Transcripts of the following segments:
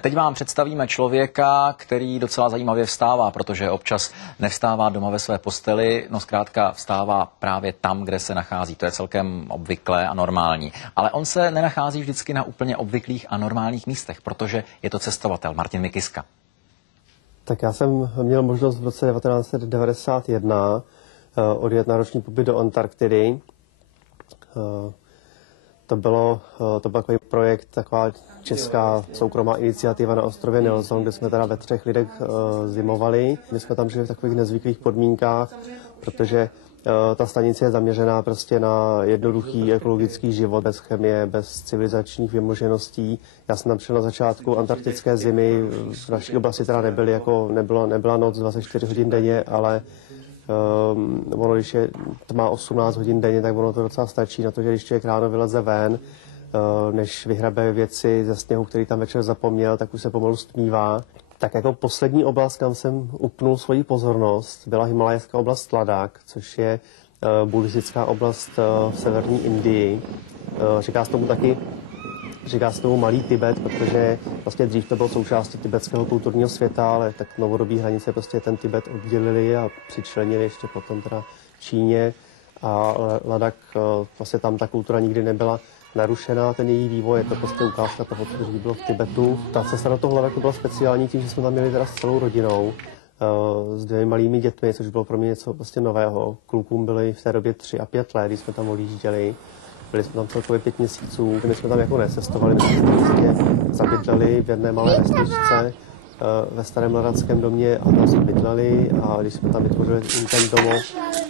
Teď vám představíme člověka, který docela zajímavě vstává, protože občas nevstává doma ve své posteli, no zkrátka vstává právě tam, kde se nachází. To je celkem obvyklé a normální. Ale on se nenachází vždycky na úplně obvyklých a normálních místech, protože je to cestovatel Martin Mikiska. Tak já jsem měl možnost v roce 1991 odjet na roční pobyt do Antarktidy. To byl takový projekt, taková česká soukromá iniciativa na ostrově Nelson, kde jsme teda ve 3 lidech zimovali. My jsme tam žili v takových nezvyklých podmínkách, protože ta stanice je zaměřená prostě na jednoduchý ekologický život, bez chemie, bez civilizačních vymožeností. Já jsem tam přišel na začátku antarktické zimy, v naší oblasti teda nebyla noc 24 hodin denně, ale ono, když je tma 18 hodin denně, tak ono to docela stačí na to, že když člověk ráno vyleze ven, než vyhrabe věci ze sněhu, který tam večer zapomněl, tak už se pomalu stmívá. Tak jako poslední oblast, kam jsem upnul svoji pozornost, byla himalajská oblast Ladakh, což je buddhistická oblast v severní Indii. Říká se tomu Malý Tibet, protože vlastně dřív to bylo součástí tibetského kulturního světa, ale tak novodobí hranice prostě ten Tibet oddělili a přičlenili ještě potom teda Číně. A Ladakh, vlastně tam ta kultura nikdy nebyla narušená, ten její vývoj, je to prostě ukázka toho, co dřív bylo v Tibetu. Ta cesta do toho Ladakhu byla speciální tím, že jsme tam měli teda s celou rodinou, s 2 malými dětmi, což bylo pro mě něco prostě nového. Klukům byly v té době 3 a 5 let, když jsme tam odjížděli. Byli jsme tam celkově 5 měsíců, my jsme tam jako necestovali, my jsme prostě zabydleli v jedné malé vesničce ve starém ladackém domě a tam jsme bydleli a když jsme tam vytvořili ten domov,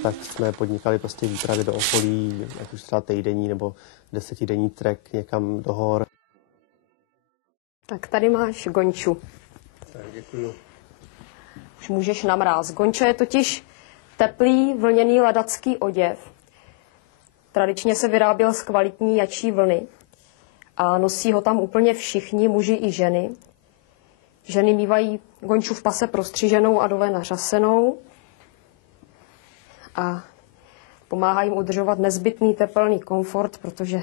tak jsme podnikali prostě výpravy do okolí, ať už třeba týdenní nebo 10denní trek někam do hor. Tak tady máš gonču. Tak, děkuju. Už můžeš na mráz. Gončo je totiž teplý vlněný ladacký oděv. Tradičně se vyráběl z kvalitní jačí vlny a nosí ho tam úplně všichni, muži i ženy. Ženy mívají gonču v pase prostřiženou a dole nařasenou a pomáhá jim udržovat nezbytný tepelný komfort, protože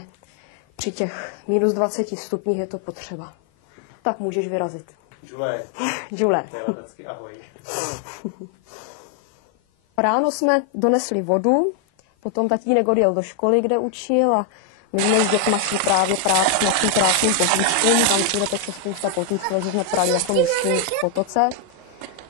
při těch minus 20 stupních je to potřeba. Tak můžeš vyrazit. Žule. Žule. Ahoj. Ráno jsme donesli vodu, potom tatínek odjel do školy, kde učil a my jsme s dětma šli právě na tím krásným potůčkům, tam všude teče spousta potůčků, takže jsme prali jako místní potoce.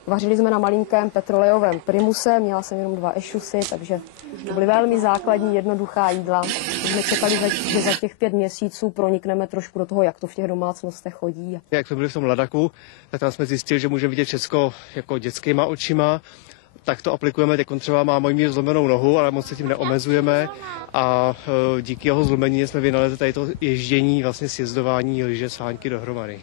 Vařili jsme na malinkém petrolejovém primuse, měla jsem jenom 2 ešusy, takže to byly velmi základní, jednoduchá jídla. My jsme čekali, že za těch 5 měsíců pronikneme trošku do toho, jak to v těch domácnostech chodí. Jak jsme byli v tom Ladakhu, tak tam jsme zjistili, že můžeme vidět všechno jako dětskýma očima. Tak to aplikujeme, teď třeba má mojí zlomenou nohu, ale moc se tím neomezujeme a díky jeho zlomení jsme vynalezli tady to ježdění, vlastně sjezdování lyže, sáňky dohromady.